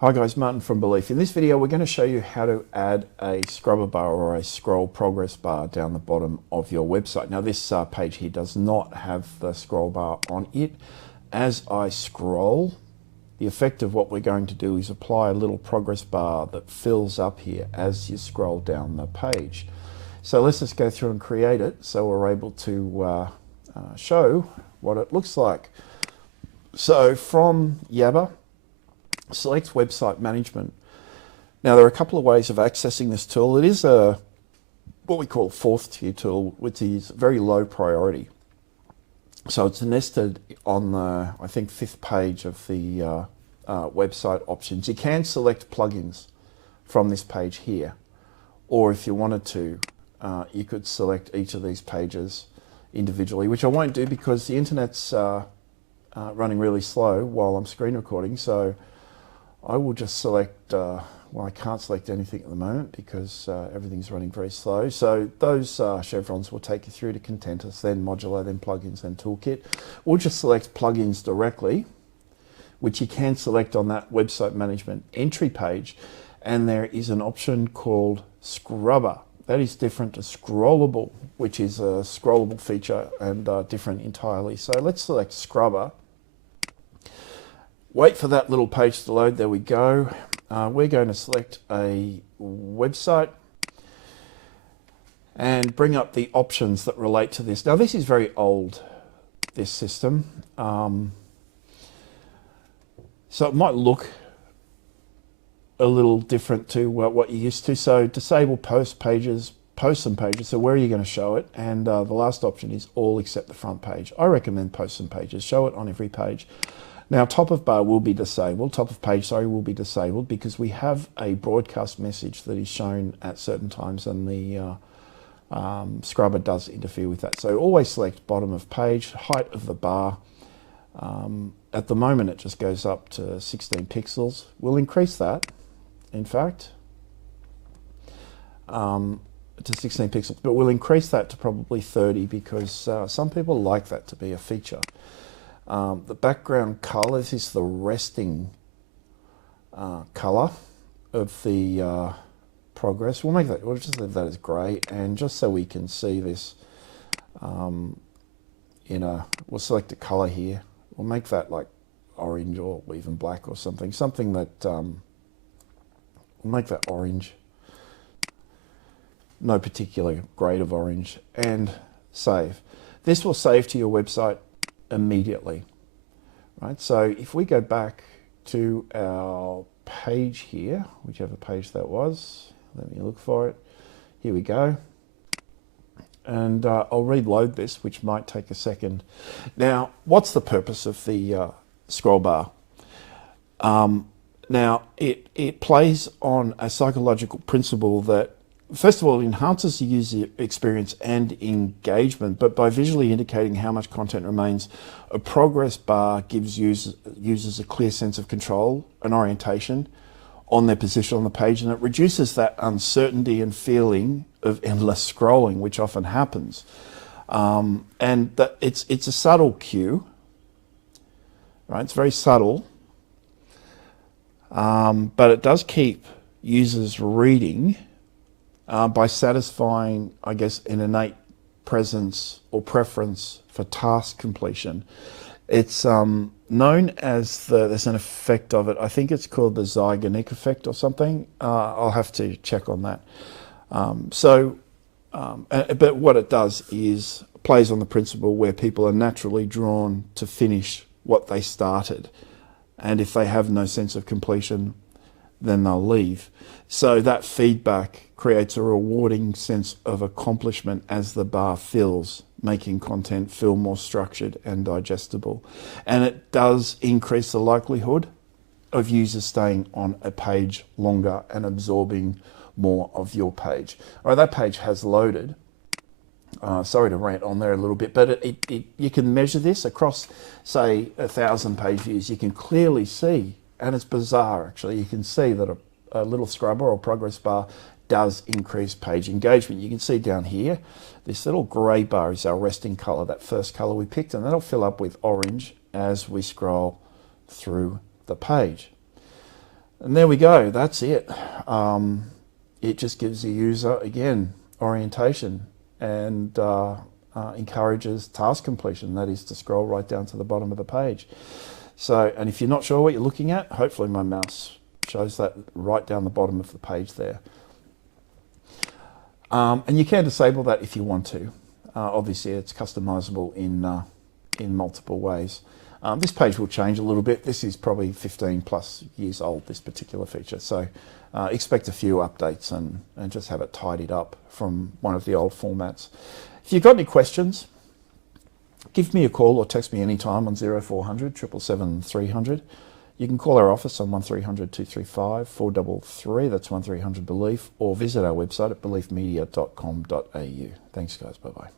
Hi guys, Martin from Belief. In this video we're going to show you how to add a scrubber bar or a scroll progress bar down the bottom of your website. Now this page here does not have the scroll bar on it. As I scroll, the effect of what we're going to do is apply a little progress bar that fills up here as you scroll down the page. So let's just go through and create it so we're able to show what it looks like. So from Yabber, select website management. Now there are a couple of ways of accessing this tool. It is a what we call fourth tier tool, which is very low priority. So it's nested on the, I think, fifth page of the website options. You can select plugins from this page here, or if you wanted to, you could select each of these pages individually, which I won't do because the internet's running really slow while I'm screen recording. So I will just select, well, I can't select anything at the moment because everything's running very slow. So those chevrons will take you through to Contentus, then Modular, then Plugins, then Toolkit. We'll just select Plugins directly, which you can select on that website management entry page. And there is an option called Scrubber. That is different to Scrollable, which is a scrollable feature and different entirely. So let's select Scrubber. Wait for that little page to load. There we go. We're going to select a website and bring up the options that relate to this. Now this is very old, this system. So it might look a little different to what you're used to. So disable post pages, post some pages. So where are you going to show it? And the last option is all except the front page. I recommend post some pages. Show it on every page. Now top of bar will be disabled, top of page, sorry, will be disabled because we have a broadcast message that is shown at certain times and the scrubber does interfere with that. So always select bottom of page, height of the bar. At the moment it just goes up to 16 pixels. We'll increase that, in fact, to 16 pixels, but we'll increase that to probably 30 because some people like that to be a feature. The background color, this is the resting color of the progress. We'll make that, we'll just leave that as gray, and just so we can see this we'll select a color here. We'll make that like orange or even black or something that we'll make that orange, no particular grade of orange, and save. This will save to your website immediately, right? So if we go back to our page here, whichever page that was, let me look for it. Here we go. And I'll reload this, which might take a second. Now, what's the purpose of the scroll bar? Now, it plays on a psychological principle that, first of all, it enhances the user experience and engagement, but by visually indicating how much content remains, a progress bar gives users a clear sense of control and orientation on their position on the page, and it reduces that uncertainty and feeling of endless scrolling, which often happens. And that it's a subtle cue, right? It's very subtle, but it does keep users reading by satisfying, I guess, an innate presence or preference for task completion. It's known as there's an effect of it. I think it's called the Zeigarnik effect or something. I'll have to check on that. But what it does is plays on the principle where people are naturally drawn to finish what they started. And if they have no sense of completion, then they'll leave. So that feedback creates a rewarding sense of accomplishment as the bar fills, making content feel more structured and digestible. And it does increase the likelihood of users staying on a page longer and absorbing more of your page. All right, that page has loaded. Sorry to rant on there a little bit, but you can measure this across, say, 1,000 page views. You can clearly see, and it's bizarre actually, you can see that a little scrubber or progress bar does increase page engagement. You can see down here, this little grey bar is our resting colour, that first colour we picked, and that'll fill up with orange as we scroll through the page. And there we go, that's it. It just gives the user, again, orientation and encourages task completion, that is to scroll right down to the bottom of the page. So, and if you're not sure what you're looking at, hopefully my mouse shows that right down the bottom of the page there. And you can disable that if you want to. Obviously, it's customizable in multiple ways. This page will change a little bit. This is probably 15 plus years old, this particular feature. So expect a few updates and just have it tidied up from one of the old formats. If you've got any questions, give me a call or text me anytime on 0400 777 300. You can call our office on 1300 235 433, that's 1300 Belief, or visit our website at beliefmedia.com.au. Thanks guys, bye bye.